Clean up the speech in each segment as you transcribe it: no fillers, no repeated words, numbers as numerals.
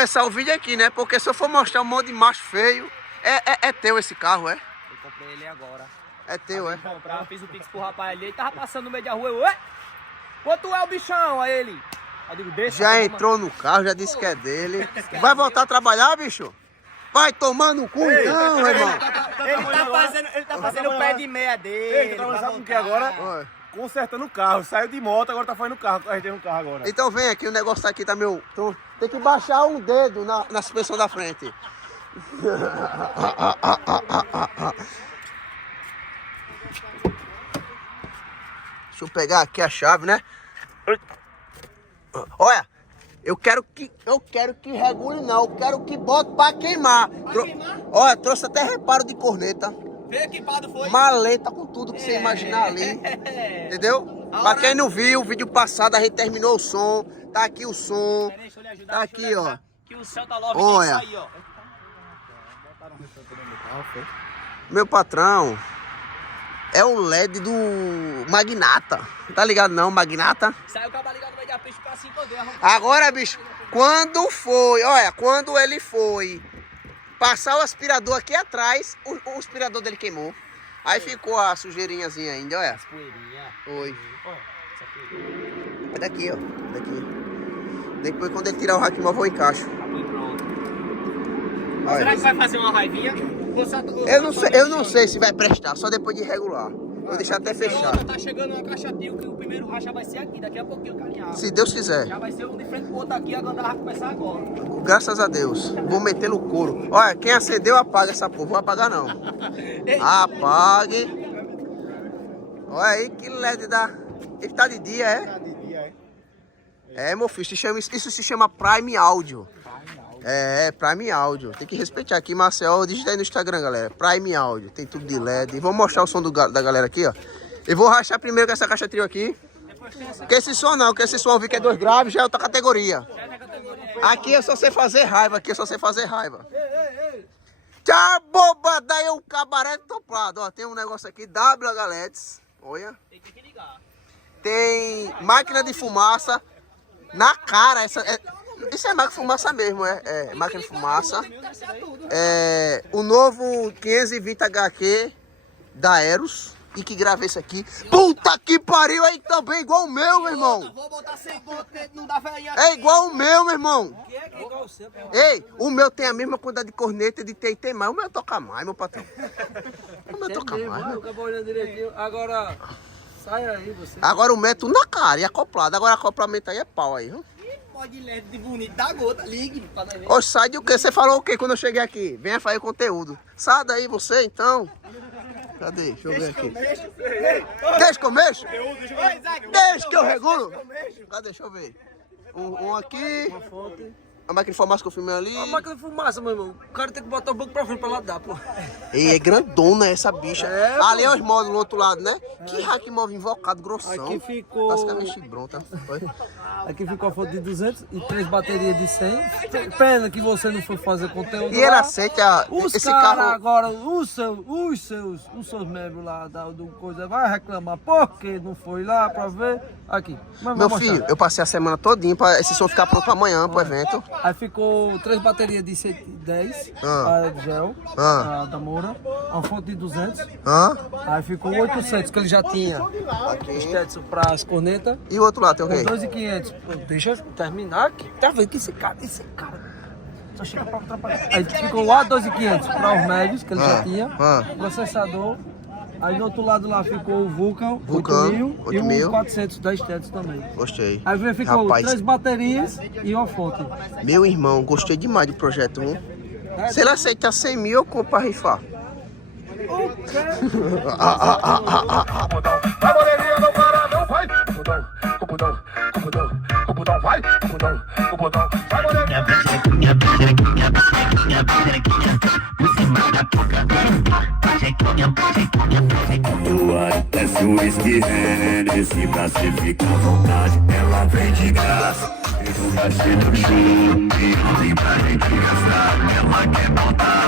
começar o vídeo aqui, né? Porque se eu for mostrar um monte de macho feio, é teu esse carro, é? Eu comprei ele agora. É teu, é? Comprar, fiz o pix pro rapaz ali, ele tava passando no meio da rua, eu, ué? Quanto é o bichão? Aí ele, eu digo, deixa. Já entrou no carro, já disse que é dele. Vai voltar a trabalhar, bicho? Vai tomar no cu então, irmão. Ele tá fazendo o pé de meia dele. Ele tá sabe com o que agora? Oi. Consertando o carro. Saiu de moto, agora tá fazendo o carro. A gente tem um carro agora. Então vem aqui, o negócio aqui tá meu... Então, tem que baixar um dedo na suspensão da frente. Deixa eu pegar aqui a chave, né? Olha, eu quero que regule não, eu quero que bote pra queimar. Olha, trouxe até reparo de corneta. Veio equipado, foi? Maleta com tudo que você imaginar ali. Entendeu? Pra quem não viu, o vídeo passado a gente terminou o som. Tá aqui o som. Deixa eu lhe ajudar, Tá aqui, ó. Que o céu tá logo Olha. aí, ó. Meu patrão é o LED do Magnata. Tá ligado não, Magnata? Saiu o cabo ligado no meio da pista pra assim poder arrumar. Agora, bicho, quando ele foi passar o aspirador aqui atrás, o aspirador dele queimou. Aí ficou a sujeirinhazinha ainda, olha. Poeirinha. Oi. Ó, essa poeirinha. É daqui, ó. Daqui. Depois, quando ele tirar o Hackmóvel, eu encaixo. Foi pronto. Olha. Será que vai fazer uma raivinha? Eu não sei se vai prestar, só depois de regular. Vou deixar até fechado. Tá chegando uma caixa tio que o primeiro racha vai ser aqui, daqui a pouquinho o carinhado. Se Deus quiser. Já vai ser um de frente pro outro aqui, a Gandara vai começar agora. Graças a Deus. Vou meter no couro. Olha, quem acendeu, apaga essa porra. Vou apagar não. Apague. Olha aí que LED da... Ele tá de dia, é? Tá de dia, É, meu filho, isso se chama Prime Audio. Prime Audio. Tem que respeitar aqui, Marcel. Digita aí no Instagram, galera. Prime Audio. Tem tudo de LED. Vou mostrar o som da galera aqui, ó. Eu vou rachar primeiro com essa caixa trio aqui. Que esse som não, que esse som eu vi que é 2 graves, já é outra categoria. Aqui eu só sei fazer raiva, aqui eu só sei fazer raiva. Tchau, boba, daí o cabaré toplado. Ó, tem um negócio aqui, WH-LEDs. Olha. Tem que ligar. Tem máquina de fumaça na cara. Isso é máquina de fumaça mesmo, é máquina de fumaça. É o novo 520 HQ da Eros. E que gravei isso aqui. Puta que pariu, aí também igual o meu, meu irmão. Vou botar 100 pontos dentro, não dá velhinha. É igual o meu, meu irmão. Que é igual o seu, pô. Ei, o meu tem a mesma quantidade de corneta de tem mais. O meu toca mais, meu patrão. O meu toca mais. Meu. Acabou olhando direitinho. Agora, sai aí você. Agora o meu é tudo na cara e acoplado. Agora acoplamento aí é pau aí, viu? Pode LED de bonito da gota, ligue pra nós ver. Ô, sai de o quê? Você falou o quê quando eu cheguei aqui? Venha fazer conteúdo. Sai daí você, então. Cadê? Deixa eu ver aqui. Deixa que eu mexo? Deixa que eu regulo. Cadê? Deixa eu ver. Um aqui. A máquina de fumaça que eu filmei ali. A máquina de fumaça, meu irmão. O cara tem que botar o banco pra frente pra lá dar, pô. E é grandona essa bicha. É, ali é os módulos do outro lado, né? Que Hackmóvel invocado, grossão. Aqui ficou- Basicamente bronta. Foi? Aqui ficou a foto de 200 e 3 baterias de 100. Pena que você não foi fazer conteúdo E ele lá. aceita Os esse caras carro. agora, os seus membros lá do coisa, vai reclamar porque não foi lá pra ver. Aqui. Mas Meu vou filho, mostrar. eu passei a semana todinha pra esse som ficar pronto amanhã pro evento. Aí ficou 3 baterias de 110, Ah. a gel, Ah. a da Moura, uma fonte de 200. Hã? Aí ficou 800 que ele já tinha. Aqui. Stetson para as cornetas. E o outro lado tem o Com quê? 2.500. Deixa eu terminar aqui. Tá vendo que esse cara só chega pra atrapalhar. Aí ficou lá 2.500 para os médios que ele já tinha. Processador. Aí do outro lado lá ficou o Vulcan, 8.000 e 8.000. um 400 da Stetson também. Gostei. Aí ficou Rapaz, 3 baterias e uma fonte. meu irmão, gostei demais do projeto 1. Se ele aceitar 100 mil, eu compro pra rifar. A moreninha não para, não vai. O budão vai. O budão vai, moreninha. Desce o whisky Hennessy pra cê ficar à vontade. Ela vem de graça, eu gastei no show. E ontem pra gente gastar, ela quer voltar,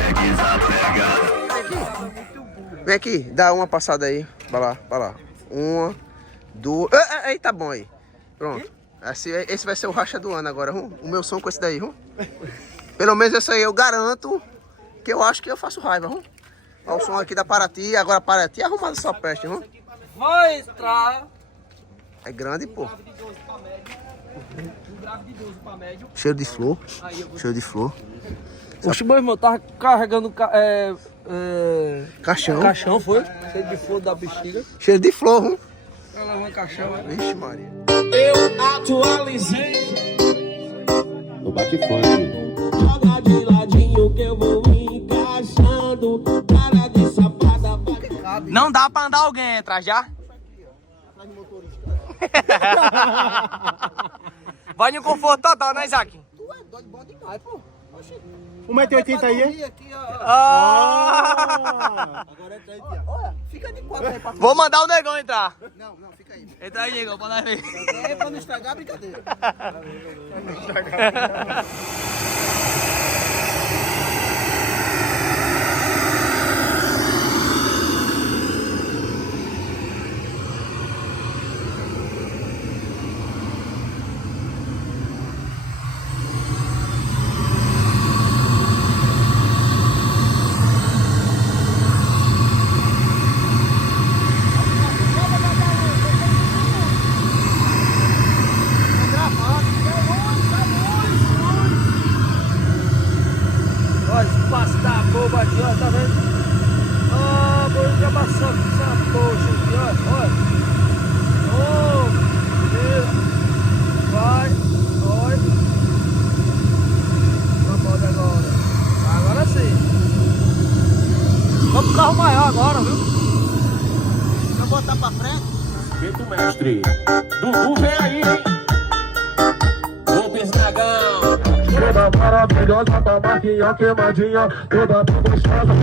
é desapegada. Vem aqui, dá uma passada aí. Vai lá. Uma, duas. Aí, tá bom aí. Pronto. Esse vai ser o racha do ano agora, o meu som com esse daí, Pelo menos esse aí eu garanto que eu acho que eu faço raiva, Olha o som aqui da Paraty, agora Paraty é arrumado só peste, Vai entrar. É grande, pô. Um grave de 12 pra médio. Cheiro de flor, cheiro de flor. Oxe, meu irmão, tava carregando Caixão. caixão, foi? Cheio de flor da bexiga. Cheiro de flor, Ela levou caixão, Vixe, Maria. Eu atualizei. No bate-fone. Joga de ladinho que eu vou encaixando. Cara de sapada. Não dá pra andar alguém atrás já? Vai no conforto total, né, Isaac? Tu é doido, bom demais, pô. 1,80 m aí, é? Agora entra aí, Tiago. Olha, fica de quatro aí pra Vou mandar o negão entrar. Não, fica aí. Entra aí, negão, pra nós ver. É pra não estragar a brincadeira. Olha, esse passo da boba aqui, ó, tá vendo? Ah, boi de abação, essa poxa aqui, olha. Oh, beleza. Vai, olha. Vamos agora. Agora sim. Vamos pro carro maior agora, viu? Vou botar pra frente. Feito mestre. Dudu vem aí, hein? Rubens Dragão. Toda maravilhosa, tá maquinha, queimadinha. Toda gostosa.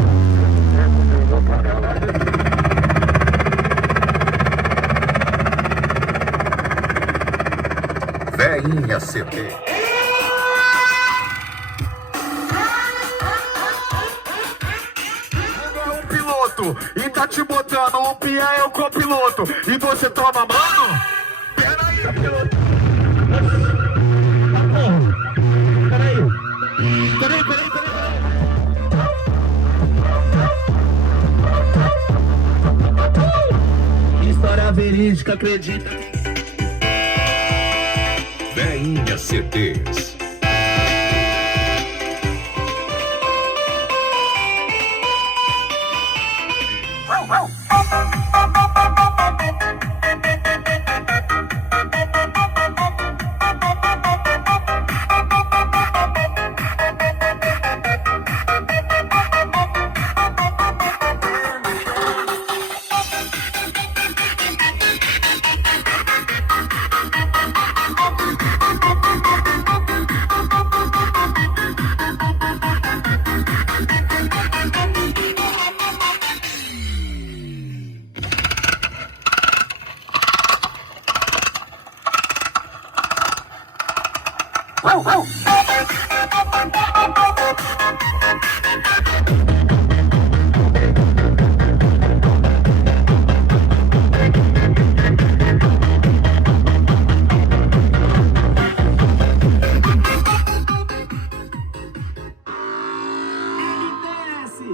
Veinha CT. E tá te botando, o Pia é o copiloto. E você toma mano? Peraí, piloto. Peraí. História verídica, acredita. Veinha CTs.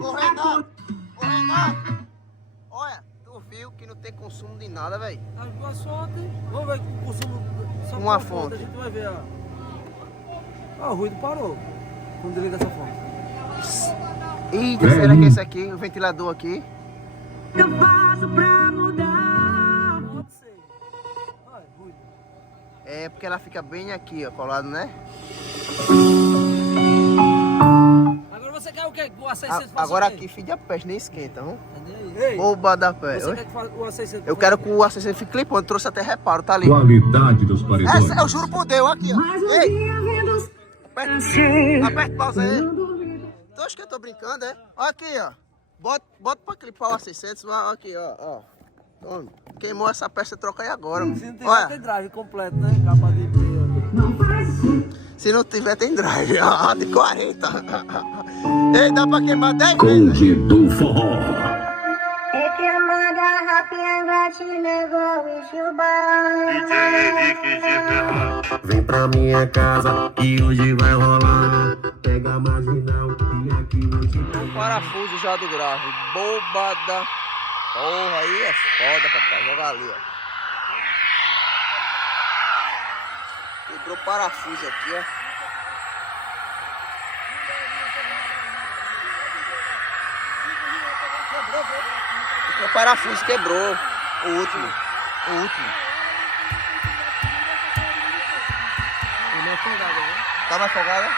Ô, Renato. Olha, tu viu que não tem consumo de nada, velho. As duas fontes. Vamos ver o consumo. Só Uma com a fonte. A gente vai ver, ó. Ah, o ruído parou. Quando desliga essa fonte. Eita, será que é esse aqui? O ventilador aqui? Eu faço pra mudar. Pode ser. Olha, ruído. É porque ela fica bem aqui, ó, colado, né? Agora você quer o quê? O A600 faça Agora o quê? aqui, filho da peste, nem esquenta, não? Ei, Boba da pé. você quer que o A600 Eu quero que o A600 fique clipando, trouxe até reparo, tá ali. Qualidade dos paredões. Essa, eu juro por Deus, aqui, ó. Mais um Ei, dia vendo aperta pausa aí. Tu acha que eu tô brincando, é? Olha aqui, ó. Bota pra clipar o A600, ó, aqui, ó. Toma. Queimou essa peça, troca aí agora, mano. Se não tiver, Olha, tem drive completo, né? Capa de brilho. se não tiver, tem drive, ó, de 40. Ei, dá pra queimar 10 vezes. Conde do Forró. É que a garrafa pianga te levou em Chubão. Vem pra minha casa e hoje vai rolar. Pega marginal e aqui hoje Um parafuso já do grave. Bobada. Porra, aí é foda, papai. Joga ali, ó. Quebrou o parafuso aqui, ó. O parafuso quebrou. O último. Tá mais folgada?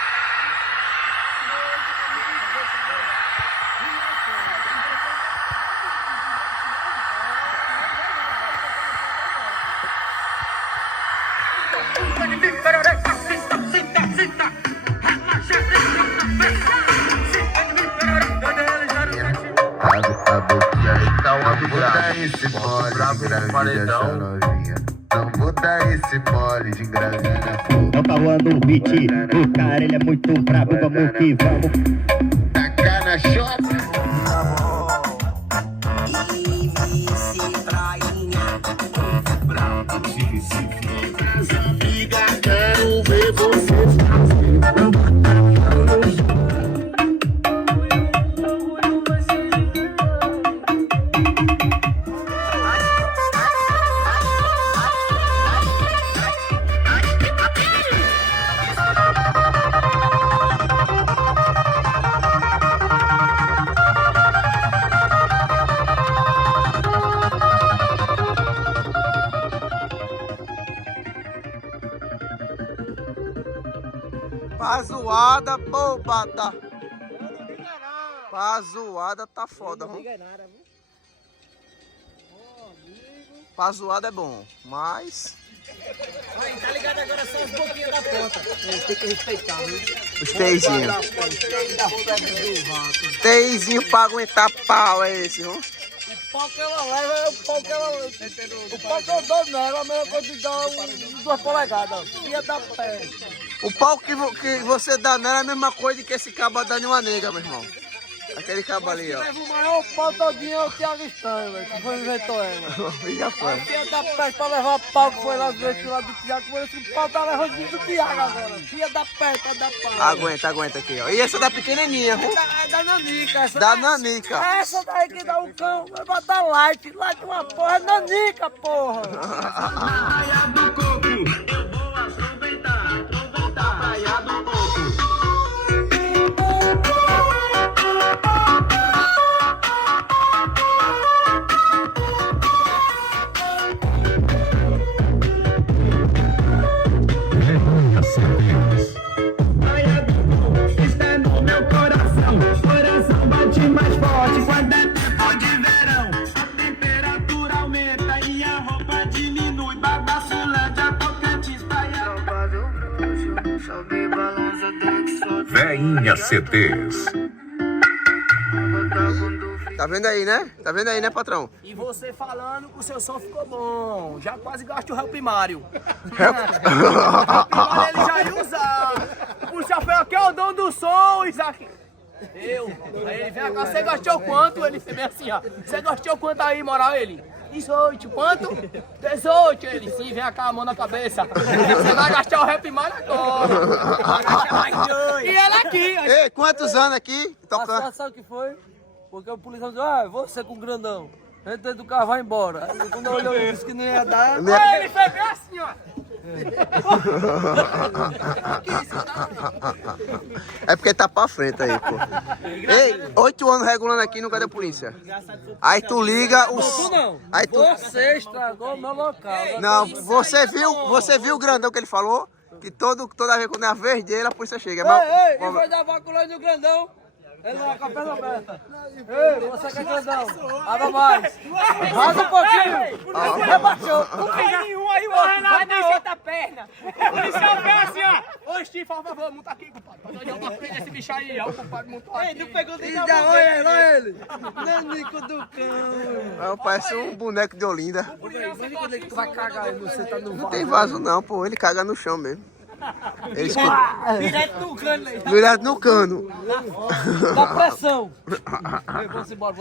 esse mole de gravida, essa novinha. Não vou dar esse mole de gravida. Eu falando o beat, o cara ele é muito brabo, vamos que vamos. Tacar na choca. Quero ver você. Pazoada, bobada. Pazoada tá foda, viu? Pazoada é bom, mas... Aí, tá ligado agora só as boquinhas da porta. Tem que respeitar, viu? Os teizinhos. Teizinho pra aguentar pau é esse, viu? O pau que ela leva é o pau que ela leva. O pau que eu dou nela é a mesma coisa de dar 2 polegadas. Filha da pé. O pau que você dá nela é a mesma coisa que esse cabo dá em uma nega, meu irmão. Aquele cabo ali, ó. Leva o maior pau todinho é o Thiago Estranho, velho, que foi inventou ela. Já foi. Filha da pé pra levar pau que foi lá ver lá do Thiago, por esse pau tá levando do Thiago agora. Filha da pé pra dar pau. Aguenta aqui, ó. E essa da pequenininha, viu? É da Nanica, essa. Da Nanica. Essa daí que dá o cão, vai botar light uma porra, é Nanica, porra. Praia do Coco, eu vou aproveitar Praia do Coco. Praia do Coco está no meu coração. Coração bate mais forte quando é tempo de verão. A temperatura aumenta e a roupa diminui. Babaçulândia, Tocantins, Praia. Veinha CDs. Tá vendo aí, né, patrão? E você falando que o seu som ficou bom. Já quase gastou o réu primário. Ele já ia usar. O chapéu aqui é o dono do som, Isaac. Eu. Aí ele vem cá, você gastou quanto? Ele vem assim, ó. Você gastou quanto aí, moral? Ele. 18, quanto? 18, ele. Sim, vem cá, a mão na cabeça. Você vai gastar o réu primário agora. Vai gastar mais 2. E ele aqui, ó. Ei, quantos anos aqui? Tocando. Sabe o que foi? Porque o policial disse, você com o grandão. Entra do carro, vai embora. Aí, quando eu olhei, eu disse que não ia dar. Aí ele foi bem assim, ó. É porque tá pra frente aí, pô. Ei, 8 anos regulando aqui no Cadê a Polícia? Aí tu liga os... Não, Aí tu... você estragou o meu local. Não, você viu o grandão que ele falou? Que toda vez quando é a vez dele, a polícia chega. Ei, e foi dar vaculão no grandão. Ele vai com a perna aberta. Ei, você que é grandão. Abra mais. Vaza um pouquinho. Rebaixou. Não tem nenhum aí, o Renato vai deixar da perna. O policial vem assim, ó. Ô, Steve, por favor, monta aqui, compadre. Pode olhar pra frente desse bicho aí, ó. O compadre montou aqui. Ei, não pegou nem da mão. Olha ele. Nanico do cão. Parece um boneco de Olinda. Imagina quando ele vai cagar e você tá no Não vaso. tem vaso não, pô. Ele caga no chão mesmo. Ele escuta... Direto no cano aí. Direto no cano. Dá pressão. Vamos embora.